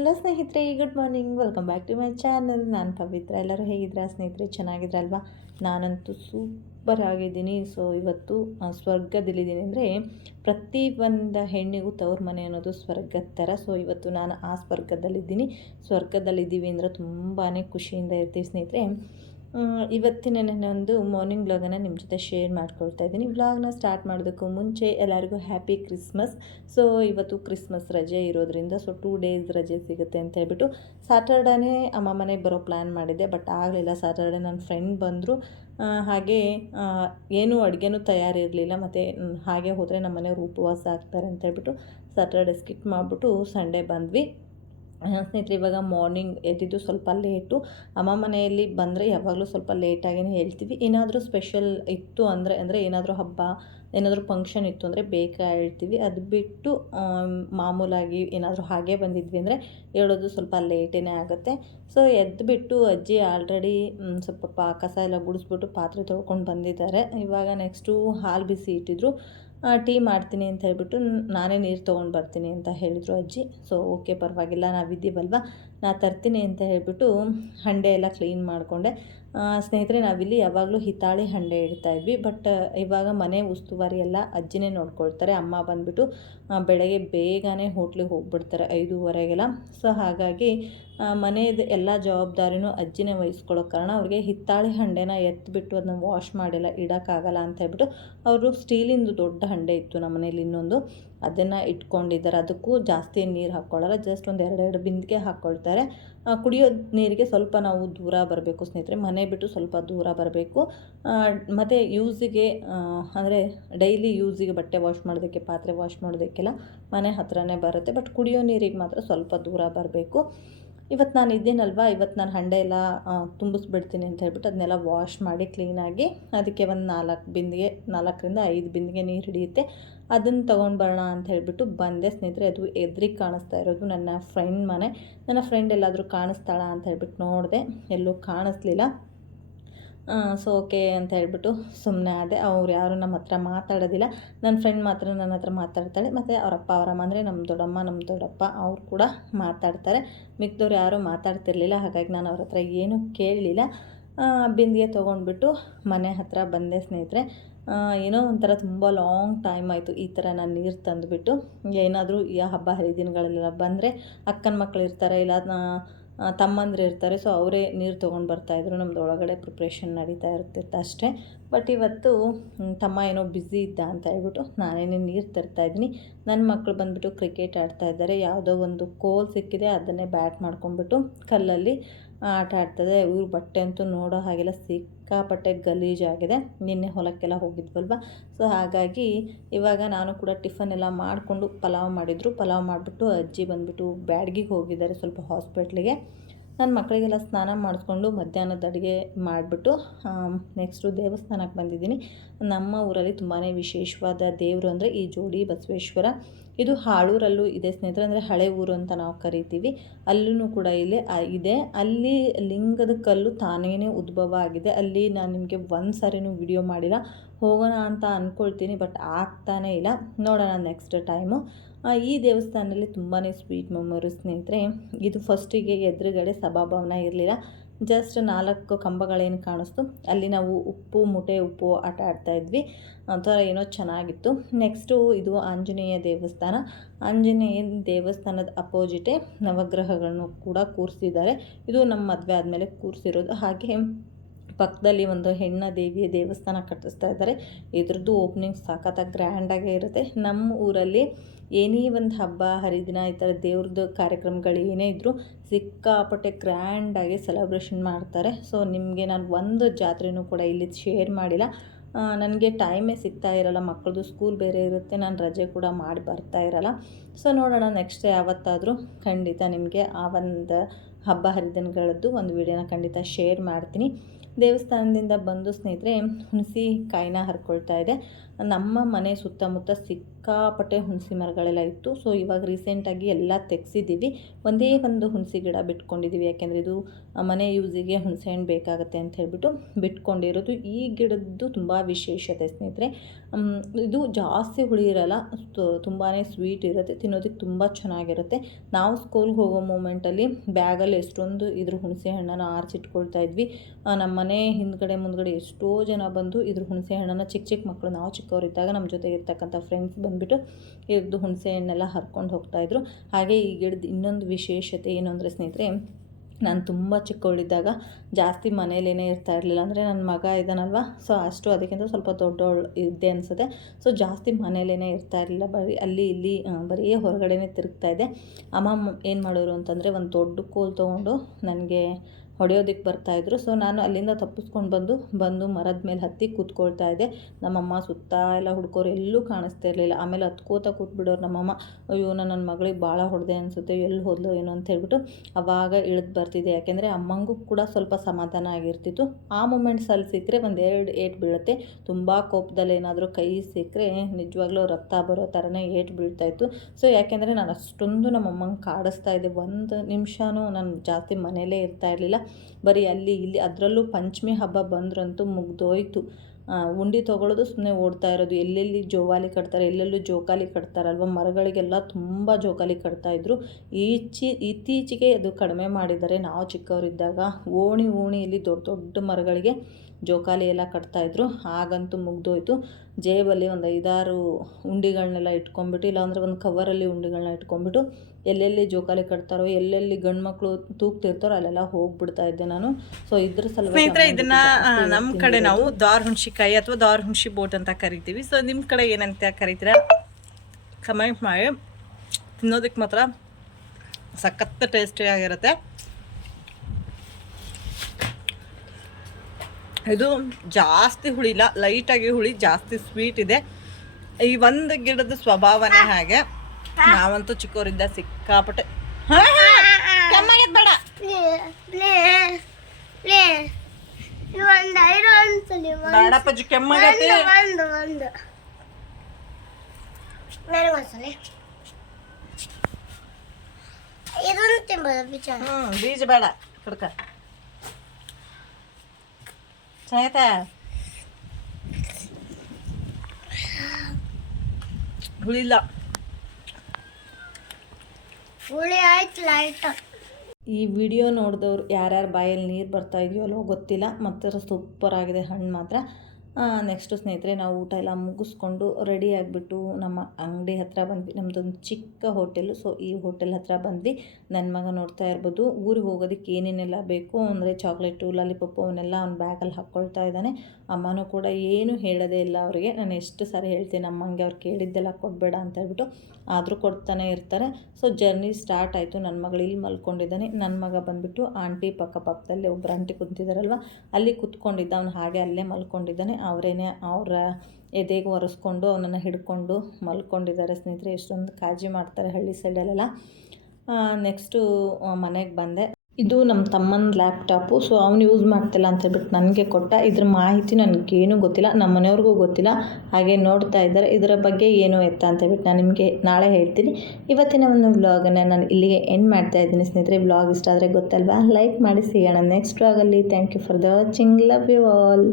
Hello ಸ್ನೇಹಿತರೆ good morning welcome back to my channel ನಾನು ಪವಿತ್ರ. ಎಲ್ಲರೂ ಹೇಗಿದ್ದೀರಾ? ಸ್ನೇಹಿತರೆ ಚೆನ್ನಾಗಿದ್ರಲ್ವಾ ನಾನಂತೂ ಸೂಪರ್ ಆಗಿದ್ದೀನಿ. ಸೊ ಇವತ್ತು ಸ್ವರ್ಗದಲ್ಲಿದ್ದೀನಿ ಅಂದರೆ ಪ್ರತಿ ಒಂದು ಹೆಣ್ಣಿಗೂ ತವ್ರ ಮನೆ ಅನ್ನೋದು ಸ್ವರ್ಗದ ಥರ. ಸೊ ಇವತ್ತು ನಾನು ಆ ಸ್ವರ್ಗದಲ್ಲಿದ್ದೀನಿ. ಸ್ವರ್ಗದಲ್ಲಿದ್ದೀವಿ ಅಂದರೆ ತುಂಬಾ ಖುಷಿಯಿಂದ ಇರ್ತೀವಿ ಸ್ನೇಹಿತರೆ. ಇವತ್ತಿನ ನಾನೊಂದು ಮಾರ್ನಿಂಗ್ ವ್ಲಾಗನ್ನು ನಿಮ್ಮ ಜೊತೆ ಶೇರ್ ಮಾಡ್ಕೊಳ್ತಾ ಇದ್ದೀನಿ. ವ್ಲಾಗ್ನ ಸ್ಟಾರ್ಟ್ ಮಾಡೋದಕ್ಕೂ ಮುಂಚೆ ಎಲ್ಲರಿಗೂ ಹ್ಯಾಪಿ ಕ್ರಿಸ್ಮಸ್ ಸೊ ಇವತ್ತು ಕ್ರಿಸ್ಮಸ್ ರಜೆ ಇರೋದ್ರಿಂದ ಸೊ ಟೂ ಡೇಸ್ ರಜೆ ಸಿಗುತ್ತೆ ಅಂತ ಹೇಳ್ಬಿಟ್ಟು ಸ್ಯಾಟರ್ಡೇನೇ ಅಮ್ಮ ಮನೆಗೆ ಬರೋ ಪ್ಲ್ಯಾನ್ ಮಾಡಿದ್ದೆ ಬಟ್ ಆಗಲಿಲ್ಲ. ಸ್ಯಾಟರ್ಡೇ ನನ್ನ ಫ್ರೆಂಡ್ ಬಂದರು. ಹಾಗೆ ಏನು ಅಡುಗೆನೂ ತಯಾರಿರಲಿಲ್ಲ. ಮತ್ತು ಹಾಗೆ ಹೋದರೆ ನಮ್ಮ ಮನೆಯವ್ರು ಉಪವಾಸ ಆಗ್ತಾರೆ ಅಂತ ಹೇಳ್ಬಿಟ್ಟು ಸ್ಯಾಟರ್ಡೆ ಸ್ಕಿಪ್ ಮಾಡಿಬಿಟ್ಟು ಸಂಡೇ ಬಂದ್ವಿ. ಸ್ನೇಹಿತರೆ, ಇವಾಗ ಮಾರ್ನಿಂಗ್ ಎದ್ದಿದ್ದು ಸ್ವಲ್ಪ ಲೇಟು ಅಮ್ಮ ಮನೆಯಲ್ಲಿ ಬಂದರೆ ಯಾವಾಗಲೂ ಸ್ವಲ್ಪ ಲೇಟಾಗಿಯೇ ಹೇಳ್ತೀವಿ. ಏನಾದರೂ ಸ್ಪೆಷಲ್ ಇತ್ತು ಅಂದರೆ ಅಂದರೆ ಏನಾದರೂ ಹಬ್ಬ, ಏನಾದರೂ ಫಂಕ್ಷನ್ ಇತ್ತು ಅಂದರೆ ಬೇಕಾ ಹೇಳ್ತೀವಿ. ಅದು ಬಿಟ್ಟು ಮಾಮೂಲಾಗಿ ಏನಾದರೂ ಹಾಗೆ ಬಂದಿದ್ವಿ ಅಂದರೆ ಹೇಳೋದು ಸ್ವಲ್ಪ ಲೇಟೇ ಆಗುತ್ತೆ. ಸೊ ಎದ್ದುಬಿಟ್ಟು ಅಜ್ಜಿ ಆಲ್ರೆಡಿ ಸ್ವಲ್ಪ ಪಾ, ಕಸ ಎಲ್ಲ ಗುಡಿಸ್ಬಿಟ್ಟು ಪಾತ್ರೆ ತೊಳ್ಕೊಂಡು ಬಂದಿದ್ದಾರೆ. ಇವಾಗ ನೆಕ್ಸ್ಟು ಹಾಲು ಬಿಸಿ ಇಟ್ಟಿದ್ರು. ಟೀ ಮಾಡ್ತೀನಿ ಅಂತ ಹೇಳಿಬಿಟ್ಟು ನಾನೇ ನೀರು ತೊಗೊಂಡು ಬರ್ತೀನಿ ಅಂತ ಹೇಳಿದರು ಅಜ್ಜಿ. ಸೊ ಓಕೆ ಪರವಾಗಿಲ್ಲ ನಾವಿದ್ದೀವಲ್ವ ನಾ ತರ್ತೀನಿ ಅಂತ ಹೇಳಿಬಿಟ್ಟು ಹಂಡೆ ಎಲ್ಲ ಕ್ಲೀನ್ ಮಾಡಿಕೊಂಡೆ. ಸ್ನೇಹಿತರೆ, ನಾವಿಲ್ಲಿ ಯಾವಾಗಲೂ ಹಿತಾಳಿ ಹಂಡೆ ಇಡ್ತಾ ಇದ್ವಿ. ಬಟ್ ಇವಾಗ ಮನೆ ಉಸ್ತುವಾರಿ ಎಲ್ಲ ಅಜ್ಜಿನೇ ನೋಡ್ಕೊಳ್ತಾರೆ. ಅಮ್ಮ ಬಂದುಬಿಟ್ಟು ಬೆಳಗ್ಗೆ ಬೇಗನೆ ಹೋಟ್ಲಿಗೆ ಹೋಗ್ಬಿಡ್ತಾರೆ, ಐದೂವರೆಗೆಲ್ಲ. ಸೊ, ಹಾಗಾಗಿ ಮನೆಯದು ಎಲ್ಲ ಜವಾಬ್ದಾರಿನೂ ಅಜ್ಜಿನೇ ವಹಿಸ್ಕೊಳ್ಳೋ ಕಾರಣ ಅವ್ರಿಗೆ ಹಿತ್ತಾಳಿ ಹಂಡೆನ ಎತ್ತಿಬಿಟ್ಟು ಅದನ್ನ ವಾಶ್ ಮಾಡಿಲ್ಲ, ಇಡೋಕ್ಕಾಗಲ್ಲ ಅಂತ ಹೇಳ್ಬಿಟ್ಟು, ಅವರು ಸ್ಟೀಲಿಂದು ದೊಡ್ಡ ಹಂಡೆ ಇತ್ತು ನಮ್ಮ ಮನೇಲಿ ಇನ್ನೊಂದು. ಅದನ್ನು ಇಟ್ಕೊಂಡಿದ್ದಾರೆ. ಅದಕ್ಕೂ ಜಾಸ್ತಿ ನೀರು ಹಾಕ್ಕೊಳ್ಳಲ್ಲ ಜಸ್ಟ್ ಒಂದು ಎರಡೆರಡು ಬಿಂದಿಗೆ ಹಾಕ್ಕೊಳ್ತಾರೆ ಕುಡಿಯೋ ನೀರಿಗೆ ಸ್ವಲ್ಪ ನಾವು ದೂರ ಬರಬೇಕು ಸ್ನೇಹಿತರೆ. ಮನೆ ಬಿಟ್ಟು ಸ್ವಲ್ಪ ದೂರ ಬರಬೇಕು. ಮತ್ತು ಯೂಸಿಗೆ ಅಂದರೆ ಡೈಲಿ ಯೂಸಿಗೆ ಬಟ್ಟೆ ವಾಶ್ ಮಾಡೋದಕ್ಕೆ, ಪಾತ್ರೆ ವಾಶ್ ಮಾಡೋದಕ್ಕೆಲ್ಲ ಮನೆ ಹತ್ರನೇ ಬರುತ್ತೆ. ಬಟ್ ಕುಡಿಯೋ ನೀರಿಗೆ ಮಾತ್ರ ಸ್ವಲ್ಪ ದೂರ ಬರಬೇಕು. ಇವತ್ತು ನಾನು ಇದ್ದೀನಲ್ವ? ಇವತ್ತು ನಾನು ಹಂಡೆ ಎಲ್ಲ ತುಂಬಿಸ್ಬಿಡ್ತೀನಿ ಅಂತ ಹೇಳ್ಬಿಟ್ಟು ಅದನ್ನೆಲ್ಲ ವಾಶ್ ಮಾಡಿ ಕ್ಲೀನಾಗಿ ಅದಕ್ಕೆ ಒಂದು ನಾಲ್ಕು ಬಿಂದಿಗೆ, ನಾಲ್ಕರಿಂದ ಐದು ಬಿಂದಿಗೆ ನೀರು ಹಿಡಿಯುತ್ತೆ. ಅದನ್ನು ತೊಗೊಂಡು ಬರೋಣ ಅಂತ ಹೇಳಿಬಿಟ್ಟು ಬಂದೆ. ಸ್ನೇಹಿತರೆ, ಅದು ಎದ್ರಿಗೆ ಕಾಣಿಸ್ತಾ ಇರೋದು ನನ್ನ ಫ್ರೆಂಡ್ ಮನೆ. ನನ್ನ ಫ್ರೆಂಡ್ ಎಲ್ಲಾದರೂ ಕಾಣಿಸ್ತಾಳ ಅಂತ ಹೇಳ್ಬಿಟ್ಟು ನೋಡಿದೆ. ಎಲ್ಲೂ ಕಾಣಿಸ್ಲಿಲ್ಲ. ಸೊ ಓಕೆ ಅಂತ ಹೇಳ್ಬಿಟ್ಟು ಸುಮ್ಮನೆ ಆದೆ. ಅವ್ರು ಯಾರು ನಮ್ಮ ಹತ್ರ ಮಾತಾಡೋದಿಲ್ಲ. ನನ್ನ ಫ್ರೆಂಡ್ ಮಾತ್ರ ನನ್ನ ಹತ್ರ ಮಾತಾಡ್ತಾಳೆ. ಮತ್ತು ಅವರಪ್ಪ, ಅವರಮ್ಮ ಅಂದರೆ ನಮ್ಮ ದೊಡ್ಡಮ್ಮ ನಮ್ಮ ದೊಡ್ಡಪ್ಪ ಅವ್ರು ಕೂಡ ಮಾತಾಡ್ತಾರೆ. ಮಿಕ್ದವ್ರು ಯಾರೂ ಮಾತಾಡ್ತಿರ್ಲಿಲ್ಲ. ಹಾಗಾಗಿ ನಾನು ಅವ್ರ ಹತ್ರ ಏನೂ ಕೇಳಲಿಲ್ಲ. ಬಿಂದಿಗೆ ತೊಗೊಂಡ್ಬಿಟ್ಟು ಮನೆ ಹತ್ರ ಬಂದೆ ಸ್ನೇಹಿತರೆ. ಏನೋ ಒಂಥರ ತುಂಬ ಲಾಂಗ್ ಟೈಮ್ ಆಯಿತು ಈ ಥರ ನಾನು ನೀರು ತಂದುಬಿಟ್ಟು. ಏನಾದರೂ ಈ ಹಬ್ಬ ಹರಿದಿನಗಳಲ್ಲೆಲ್ಲ ಬಂದರೆ ಅಕ್ಕನ ಮಕ್ಕಳು ಇರ್ತಾರೆ ಇಲ್ಲ ತಮ್ಮಂದ್ರು ಇರ್ತಾರೆ ಸೊ ಅವರೇ ನೀರು ತೊಗೊಂಡು ಬರ್ತಾಯಿದ್ರು ನಮ್ದು ಒಳಗಡೆ ಪ್ರಿಪ್ರೇಷನ್ ನಡೀತಾ ಇರ್ತಿತ್ತು ಅಷ್ಟೇ. ಬಟ್ ಇವತ್ತು ತಮ್ಮ ಏನೋ ಬ್ಯುಸಿ ಇದ್ದ ಅಂತ ಹೇಳ್ಬಿಟ್ಟು ನಾನೇನೇ ನೀರು ತರ್ತಾ ಇದ್ದೀನಿ. ನನ್ನ ಮಕ್ಕಳು ಬಂದುಬಿಟ್ಟು ಕ್ರಿಕೆಟ್ ಆಡ್ತಾ ಇದ್ದಾರೆ. ಯಾವುದೋ ಒಂದು ಕೋಲ್ ಸಿಕ್ಕಿದೆ, ಅದನ್ನೇ ಬ್ಯಾಟ್ ಮಾಡ್ಕೊಂಡ್ಬಿಟ್ಟು ಕಲ್ಲಲ್ಲಿ ಆಟ ಆಡ್ತದೆ ಇವ್ರ ಬಟ್ಟೆ ಅಂತೂ ನೋಡೋ ಹಾಗೆಲ್ಲ ಸಿಕ್ಕಾಪಟ್ಟೆ ಗಲೀಜಾಗಿದೆ ನಿನ್ನೆ ಹೊಲಕ್ಕೆಲ್ಲ ಹೋಗಿದ್ವಲ್ವ? ಸೊ ಹಾಗಾಗಿ ಇವಾಗ ನಾನು ಕೂಡ ಟಿಫನ್ ಎಲ್ಲ ಮಾಡಿಕೊಂಡು ಪಲಾವ್ ಮಾಡಿದರು. ಪಲಾವ್ ಮಾಡಿಬಿಟ್ಟು ಅಜ್ಜಿ ಬಂದುಬಿಟ್ಟು ಬ್ಯಾಡ್ಗಿಗೆ ಹೋಗಿದ್ದಾರೆ ಸ್ವಲ್ಪ ಹಾಸ್ಪಿಟ್ಲಿಗೆ. ನನ್ನ ಮಕ್ಕಳಿಗೆಲ್ಲ ಸ್ನಾನ ಮಾಡಿಸ್ಕೊಂಡು ಮಧ್ಯಾಹ್ನದ ಅಡುಗೆ ಮಾಡಿಬಿಟ್ಟು ನೆಕ್ಸ್ಟು ದೇವಸ್ಥಾನಕ್ಕೆ ಬಂದಿದ್ದೀನಿ. ನಮ್ಮ ಊರಲ್ಲಿ ತುಂಬಾ ವಿಶೇಷವಾದ ದೇವರು ಅಂದರೆ ಈ ಜೋಡಿ ಬಸವೇಶ್ವರ. ಇದು ಹಾಳೂರಲ್ಲೂ ಇದೆ ಸ್ನೇಹಿತರೆ, ಅಂದರೆ ಹಳೆ ಊರು ಅಂತ ನಾವು ಕರಿತೀವಿ. ಅಲ್ಲೂ ಕೂಡ ಇಲ್ಲಿ ಇದೆ. ಅಲ್ಲಿ ಲಿಂಗದ ಕಲ್ಲು ತಾನೇ ಉದ್ಭವ ಆಗಿದೆ. ಅಲ್ಲಿ ನಾನು ನಿಮಗೆ ಒಂದು ಸಾರಿನೂ ವಿಡಿಯೋ ಮಾಡಿಲ್ಲ. ಹೋಗೋಣ ಅಂತ ಅಂದ್ಕೊಳ್ತೀನಿ ಬಟ್ ಆಗ್ತಾನೇ ಇಲ್ಲ. ನೋಡೋಣ ನೆಕ್ಸ್ಟ್ ಟೈಮು ಈ ದೇವಸ್ಥಾನದಲ್ಲಿ ತುಂಬಾ ಸ್ವೀಟ್ ಮೆಮೊರಿ ಸ್ನೇಹಿತರೆ. ಇದು ಫಸ್ಟಿಗೆ ಎದುರುಗಡೆ ಸಭಾಭವನ ಇರಲಿಲ್ಲ. ಜಸ್ಟ್ ನಾಲ್ಕು ಕಂಬಗಳೇನು ಕಾಣಿಸ್ತು. ಅಲ್ಲಿ ನಾವು ಉಪ್ಪು, ಮುಟೆ, ಉಪ್ಪು ಆಟ ಆಡ್ತಾ ಇದ್ವಿ. ಒಂಥರ ಏನೋ ಚೆನ್ನಾಗಿತ್ತು. ನೆಕ್ಸ್ಟು ಇದು ಆಂಜನೇಯ ದೇವಸ್ಥಾನ. ಆಂಜನೇಯ ದೇವಸ್ಥಾನದ ಅಪೋಸಿಟೇ ನವಗ್ರಹಗಳನ್ನು ಕೂಡ ಕೂರಿಸಿದ್ದಾರೆ. ಇದು ನಮ್ಮ ಮದುವೆ ಆದಮೇಲೆ ಕೂರಿಸಿರೋದು. ಹಾಗೆ ಪಕ್ಕದಲ್ಲಿ ಒಂದು ಹೆಣ್ಣ ದೇವಿಯ ದೇವಸ್ಥಾನ ಕಟ್ಟಿಸ್ತಾ ಇದ್ದಾರೆ. ಇದ್ರದ್ದು ಓಪನಿಂಗ್ ಸಖತ್ತಾಗಿ ಗ್ರ್ಯಾಂಡಾಗೇ ಇರುತ್ತೆ. ನಮ್ಮ ಊರಲ್ಲಿ ಏನೇ ಒಂದು ಹಬ್ಬ, ಹರಿದಿನ ಈ ಥರ ದೇವ್ರದ್ದು ಕಾರ್ಯಕ್ರಮಗಳು ಏನೇ ಇದ್ದರೂ ಸಿಕ್ಕಾಪಟ್ಟೆ ಗ್ರ್ಯಾಂಡಾಗಿ ಸೆಲೆಬ್ರೇಷನ್ ಮಾಡ್ತಾರೆ. ಸೊ ನಿಮಗೆ ನಾನು ಒಂದು ಜಾತ್ರೆನೂ ಕೂಡ ಇಲ್ಲಿ ಶೇರ್ ಮಾಡಿಲ್ಲ. ನನಗೆ ಟೈಮೇ ಸಿಗ್ತಾ ಇರಲ್ಲ. ಮಕ್ಕಳದು ಸ್ಕೂಲ್ ಬೇರೆ ಇರುತ್ತೆ. ನಾನು ರಜೆ ಕೂಡ ಮಾಡಿ ಬರ್ತಾ ಇರಲ್ಲ. ಸೊ ನೋಡೋಣ ನೆಕ್ಸ್ಟ್ ಯಾವತ್ತಾದರೂ. ಖಂಡಿತ ನಿಮಗೆ ಆ ಒಂದು ಹಬ್ಬ ಹರಿದಿನಗಳದ್ದು ಒಂದು ವಿಡಿಯೋನ ಖಂಡಿತ ಶೇರ್ ಮಾಡ್ತೀನಿ. ದೇವಸ್ಥಾನದಿಂದ ಬಂದು ಸ್ನೇಹಿತರೆ ಹುಣಸಿ ಕಾಯಿನ ಹರ್ಕೊಳ್ತಾ ಇದೆ. ನಮ್ಮ ಮನೆ ಸುತ್ತಮುತ್ತ ಸಿಕ್ಕಾಪಟ್ಟೆ ಹುಣಸಿ ಮರಗಳೆಲ್ಲ ಇತ್ತು. ಸೊ, ಇವಾಗ ರೀಸೆಂಟಾಗಿ ಎಲ್ಲ ತೆಗೆಸಿದ್ದೀವಿ. ಒಂದೇ ಒಂದು ಹುಣಸಿ ಗಿಡ ಬಿಟ್ಕೊಂಡಿದ್ದೀವಿ. ಯಾಕೆಂದರೆ ಇದು ಮನೆ ಯೂಸಿಗೆ ಹುಣಸೆ ಹಣ್ಣು ಬೇಕಾಗುತ್ತೆ ಅಂತ ಹೇಳ್ಬಿಟ್ಟು ಬಿಟ್ಕೊಂಡಿರೋದು. ಈ ಗಿಡದ್ದು ತುಂಬ ವಿಶೇಷತೆ ಸ್ನೇಹಿತರೆ. ಇದು ಜಾಸ್ತಿ ಹುಳಿ ಇರಲ್ಲ ತುಂಬಾ ಸ್ವೀಟ್ ಇರುತ್ತೆ, ತಿನ್ನೋದಕ್ಕೆ ತುಂಬ ಚೆನ್ನಾಗಿರುತ್ತೆ. ನಾವು ಸ್ಕೂಲ್ಗೆ ಹೋಗೋ ಮೂಮೆಂಟಲ್ಲಿ ಬ್ಯಾಗಲ್ಲಿ ಎಷ್ಟೊಂದು ಇದ್ರ ಹುಣಸೆ ಹಣ್ಣನ್ನು ಆರಿಸಿಟ್ಕೊಳ್ತಾ ಇದ್ವಿ. ನಮ್ಮ ಮನೆ ಹಿಂದ್ಗಡೆ ಮುಂದ್ಗಡೆ ಎಷ್ಟೋ ಜನ ಬಂದು ಇದ್ರ ಹುಣಸೆ ಹಣ್ಣನ್ನು ಚಿಕ್ಕ ಚಿಕ್ಕ ಮಕ್ಕಳು ನಾವು ಚಿಕ್ಕವರಿದ್ದಾಗ ನಮ್ಮ ಜೊತೆ ಇರ್ತಕ್ಕಂಥ ಫ್ರೆಂಡ್ಸ್ ಬಂದುಬಿಟ್ಟು ಇದ್ರದ್ದು ಹುಣಸೆ ಹಣ್ಣೆಲ್ಲ ಹರ್ಕೊಂಡು ಹೋಗ್ತಾಯಿದ್ರು ಹಾಗೆ ಈ ಗಿಡದ ಇನ್ನೊಂದು ವಿಶೇಷತೆ ಏನು ಅಂದರೆ ಸ್ನೇಹಿತರೆ ನಾನು ತುಂಬ ಚಿಕ್ಕವಳಿದ್ದಾಗ ಜಾಸ್ತಿ ಮನೇಲೇನೇ ಇರ್ತಾ ಇರಲಿಲ್ಲ. ಅಂದರೆ ನನ್ನ ಮಗ ಇದ್ದಾನಲ್ವ? ಸೊ ಅಷ್ಟು ಅದಕ್ಕಿಂತ ಸ್ವಲ್ಪ ದೊಡ್ಡವಳು ಇದ್ದೆ ಅನಿಸುತ್ತೆ. ಸೊ ಜಾಸ್ತಿ ಮನೇಲೇ ಇರ್ತಾ ಇರಲಿಲ್ಲ. ಬರೀ ಅಲ್ಲಿ ಇಲ್ಲಿ ಬರೀ ಹೊರಗಡೆನೇ ತಿರುಗ್ತಾ ಇದ್ದೆ. ಅಮ್ಮ ಏನು ಮಾಡೋರು ಅಂತಂದರೆ ಒಂದು ದೊಡ್ಡ ಕೋಲ್ ತೊಗೊಂಡು ನನಗೆ ಹೊಡೆಯೋದಕ್ಕೆ ಬರ್ತಾಯಿದ್ರು ಸೊ ನಾನು ಅಲ್ಲಿಂದ ತಪ್ಪಿಸ್ಕೊಂಡು ಬಂದು ಬಂದು ಮರದ ಮೇಲೆ ಹತ್ತಿ ಕೂತ್ಕೊಳ್ತಾ ಇದ್ದೆ. ನಮ್ಮಮ್ಮ ಸುತ್ತ ಎಲ್ಲ ಹುಡ್ಕೋರು ಎಲ್ಲೂ ಕಾಣಿಸ್ತಾ ಇರಲಿಲ್ಲ. ಆಮೇಲೆ ಹತ್ಕೋತ ಕೂತ್ಬಿಡೋರು ನಮ್ಮಮ್ಮ. ಅಯ್ಯೋ ನಾನು ನನ್ನ ಮಗಳಿಗೆ ಭಾಳ ಹೊಡೆದೆ ಅನಿಸುತ್ತೆ. ಎಲ್ಲಿ ಹೋದ್ಲೋ, ಏನೋ? ಅಂತ ಹೇಳ್ಬಿಟ್ಟು ಅವಾಗ ಇಳಿದು ಬರ್ತಿದ್ದೆ. ಯಾಕೆಂದರೆ ಅಮ್ಮಂಗೂ ಕೂಡ ಸ್ವಲ್ಪ ಸಮಾಧಾನ ಆಗಿರ್ತಿತ್ತು. ಆ ಮೂಮೆಂಟ್ಸಲ್ಲಿ ಸಿಕ್ಕರೆ ಒಂದು ಎರಡು ಏಟ್ ಬೀಳುತ್ತೆ. ತುಂಬ ಕೋಪದಲ್ಲಿ ಏನಾದರೂ ಕೈ ಸಿಕ್ಕರೆ ನಿಜವಾಗ್ಲೂ ರಕ್ತ ಬರೋ ಥರನೇ ಏಟ್ ಬೀಳ್ತಾಯಿತ್ತು ಸೊ ಯಾಕೆಂದರೆ ನಾನು ಅಷ್ಟೊಂದು ನಮ್ಮ ಅಮ್ಮಂಗೆ ಕಾಡಿಸ್ತಾ ಇದ್ದೆ. ಒಂದು ನಿಮಿಷನೂ ನಾನು ಜಾಸ್ತಿ ಮನೇಲೇ ಇರ್ತಾ ಇರಲಿಲ್ಲ. ಬರೀ ಅಲ್ಲಿ ಇಲ್ಲಿ ಅದರಲ್ಲೂ ಪಂಚಮಿ ಹಬ್ಬ ಬಂದ್ರಂತೂ ಮುಗ್ದೋಯ್ತು. ಉಂಡಿ ತೊಗೊಳೋದು ಸುಮ್ಮನೆ ಓಡ್ತಾ ಇರೋದು. ಎಲ್ಲೆಲ್ಲಿ ಜೋವಾಲಿ ಕಟ್ತಾರೆ, ಎಲ್ಲೆಲ್ಲೂ ಜೋಕಾಲಿ ಕಟ್ತಾರಲ್ವ? ಮರಗಳಿಗೆಲ್ಲ ತುಂಬ ಜೋಕಾಲಿ ಕಟ್ತಾಯಿದ್ರು ಈಚಿ, ಇತ್ತೀಚೆಗೆ ಅದು ಕಡಿಮೆ ಮಾಡಿದ್ದಾರೆ. ನಾವು ಚಿಕ್ಕವರಿದ್ದಾಗ ಓಣಿ ಓಣಿಯಲ್ಲಿ ದೊಡ್ಡ ದೊಡ್ಡ ಮರಗಳಿಗೆ ಜೋಕಾಲಿ ಎಲ್ಲ ಕಟ್ತಾಯಿದ್ರು. ಆಗಂತೂ ಮುಗ್ದೋಯ್ತು. ಜೇಬಲ್ಲಿ ಒಂದು ಐದಾರು ಉಂಡಿಗಳನ್ನೆಲ್ಲ ಇಟ್ಕೊಂಡ್ಬಿಟ್ಟು ಇಲ್ಲಾಂದರೆ ಒಂದು ಕವರಲ್ಲಿ ಉಂಡಿಗಳನ್ನ ಇಟ್ಕೊಂಡ್ಬಿಟ್ಟು ಎಲ್ಲೆಲ್ಲಿ ಜೋಕಾಲಿ ಕಟ್ತಾರೋ ಎಲ್ಲೆಲ್ಲಿ ಗಂಡು ಮಕ್ಕಳು ತೂಗ್ತಿರ್ತಾರೋ ಅಲ್ಲೆಲ್ಲ ಹೋಗ್ಬಿಡ್ತಾ ಇದ್ದೆ ನಾನು. ಸೊ ಇದ್ರ ಸಲುವಾಗಿ ಸ್ನೇಹಿತರೆ ಇದನ್ನ ನಮ್ಮ ಕಡೆ ನಾವು ದ್ವಾರ ಹುಣ್ಸಿಕಾಯಿ ಅಥವಾ ದ್ವಾರ ಹುಣ್ಸಿ ಬೋಟ್ ಅಂತ ಕರಿತೀವಿ. ಸೊ ನಿಮ್ಮ ಕಡೆ ಏನಂತ ಕರಿತೀರಾ? ಕಮೆಂಟ್ ಮಾಡಿ. ತಿನ್ನೋದಕ್ಕೆ ಮಾತ್ರ ಸಖತ್ ಟೇಸ್ಟಿ ಇದು ಜಾಸ್ತಿ ಹುಳಿ ಇಲ್ಲ ಲೈಟಾಗಿ ಹುಳಿ ಜಾಸ್ತಿ ಸ್ವೀಟ್ ಇದೆ. ಈ ಒಂದು ಗಿಡದ ಸ್ವಭಾವನೇ ಹಾಗೆ. ನಾವಂತೂ ಚಿಕ್ಕವರಿಂದ ಸಿಕ್ಕಾಪಟ್ಟೆ ಬೇಡಪ್ಪಾಜಿ ಕೆಮ್ಮಾಗೈತಿ ಬೀಜ ಬೇಡ ಕಡ್ಕ. ಚೆನ್ನಾಗೈತೆ ಹುಳಿಲ್ಲ. ಹುಳಿ ಆಯ್ತು ಲೈಟ್ ಈ ವಿಡಿಯೋ ನೋಡಿದವ್ರು ಯಾರ್ಯಾರು ಬಾಯಲ್ಲಿ ನೀರು ಬರ್ತಾ ಇದೆಯೋ ಅಲ್ಲೋ ಗೊತ್ತಿಲ್ಲ ಮತ್ತೆ ಸೂಪರ್ ಆಗಿದೆ ಹಣ್ಣು ಮಾತ್ರ. ನೆಕ್ಸ್ಟು ಸ್ನೇಹಿತರೆ, ನಾವು ಊಟ ಎಲ್ಲ ಮುಗಿಸ್ಕೊಂಡು ರೆಡಿ ಆಗಿಬಿಟ್ಟು ನಮ್ಮ ಅಂಗಡಿ ಹತ್ತಿರ ಬಂದ್ವಿ. ನಮ್ಮದೊಂದು ಚಿಕ್ಕ ಹೋಟೆಲು ಸೊ ಈ ಹೋಟೆಲ್ ಹತ್ತಿರ ಬಂದ್ವಿ. ನನ್ನ ಮಗ ನೋಡ್ತಾ ಇರ್ಬೋದು. ಊರಿಗೆ ಹೋಗೋದಕ್ಕೆ ಏನೇನೆಲ್ಲ ಬೇಕು? ಅಂದರೆ ಚಾಕ್ಲೇಟು ಲಾಲಿಪಪ್ಪು ಅವನ್ನೆಲ್ಲ ಅವ್ನ ಬ್ಯಾಗಲ್ಲಿ ಹಾಕ್ಕೊಳ್ತಾ ಇದ್ದಾನೆ. ಅಮ್ಮನೂ ಕೂಡ ಏನೂ ಹೇಳೋದೇ ಇಲ್ಲ ಅವರಿಗೆ. ನಾನು ಎಷ್ಟು ಸಾರಿ ಹೇಳ್ತೀನಿ ಅಮ್ಮಂಗೆ ಅವ್ರು ಕೇಳಿದ್ದೆಲ್ಲ ಕೊಡಬೇಡ ಅಂತ ಹೇಳ್ಬಿಟ್ಟು ಆದರೂ ಕೊಡ್ತಾನೆ ಇರ್ತಾರೆ. ಸೊ ಜರ್ನಿ ಸ್ಟಾರ್ಟ್ ಆಯಿತು. ನನ್ನ ಮಗಳು ಇಲ್ಲಿ ಮಲ್ಕೊಂಡಿದ್ದಾನೆ. ನನ್ನ ಮಗ ಬಂದುಬಿಟ್ಟು ಆಂಟಿ ಪಕ್ಕಪಕ್ಕದಲ್ಲಿ ಒಬ್ಬರು ಆಂಟಿ ಕುಂತಿದ್ದಾರಲ್ವ ಅಲ್ಲಿ ಕುತ್ಕೊಂಡಿದ್ದ. ಅವನು ಹಾಗೆ ಅಲ್ಲೇ ಮಲ್ಕೊಂಡಿದ್ದಾನೆ. ಅವರೇನೆ ಅವರ ಎದೆಗೆ ಒರೆಸ್ಕೊಂಡು ಅವನನ್ನು ಹಿಡ್ಕೊಂಡು ಮಲ್ಕೊಂಡಿದ್ದಾರೆ. ಸ್ನೇಹಿತರೆ, ಎಷ್ಟೊಂದು ಕಾಳಜಿ ಮಾಡ್ತಾರೆ ಹಳ್ಳಿ ಸೈಡಲ್ಲೆಲ್ಲ. ನೆಕ್ಸ್ಟು ಮನೆಗೆ ಬಂದೆ. ಇದು ನಮ್ಮ ತಮ್ಮನ ಲ್ಯಾಪ್ಟಾಪು ಸೊ ಅವ್ನು ಯೂಸ್ ಮಾಡ್ತಿಲ್ಲ ಅಂತ ಹೇಳ್ಬಿಟ್ಟು ನನಗೆ ಕೊಟ್ಟ. ಇದ್ರ ಮಾಹಿತಿ ನನಗೇನೂ ಗೊತ್ತಿಲ್ಲ ನಮ್ಮ ಮನೆಯವ್ರಿಗೂ ಗೊತ್ತಿಲ್ಲ. ಹಾಗೆ ನೋಡ್ತಾ ಇದ್ದಾರೆ. ಇದರ ಬಗ್ಗೆ ಏನು ಎತ್ತ ಅಂತ ಹೇಳ್ಬಿಟ್ಟು ನಾನು ನಿಮಗೆ ನಾಳೆ ಹೇಳ್ತೀನಿ. ಇವತ್ತಿನ ಒಂದು ವ್ಲಾಗನ್ನು ನಾನು ಇಲ್ಲಿಗೆ ಎಂಡ್ ಮಾಡ್ತಾ ಇದ್ದೀನಿ ಸ್ನೇಹಿತರೆ. ವ್ಲಾಗ್ ಇಷ್ಟ ಆದರೆ ಗೊತ್ತಲ್ವಾ? ಲೈಕ್ ಮಾಡಿ ಸಿಗೋಣ ನೆಕ್ಸ್ಟ್ ವ್ಲಾಗಲ್ಲಿ thank you for the watching love you all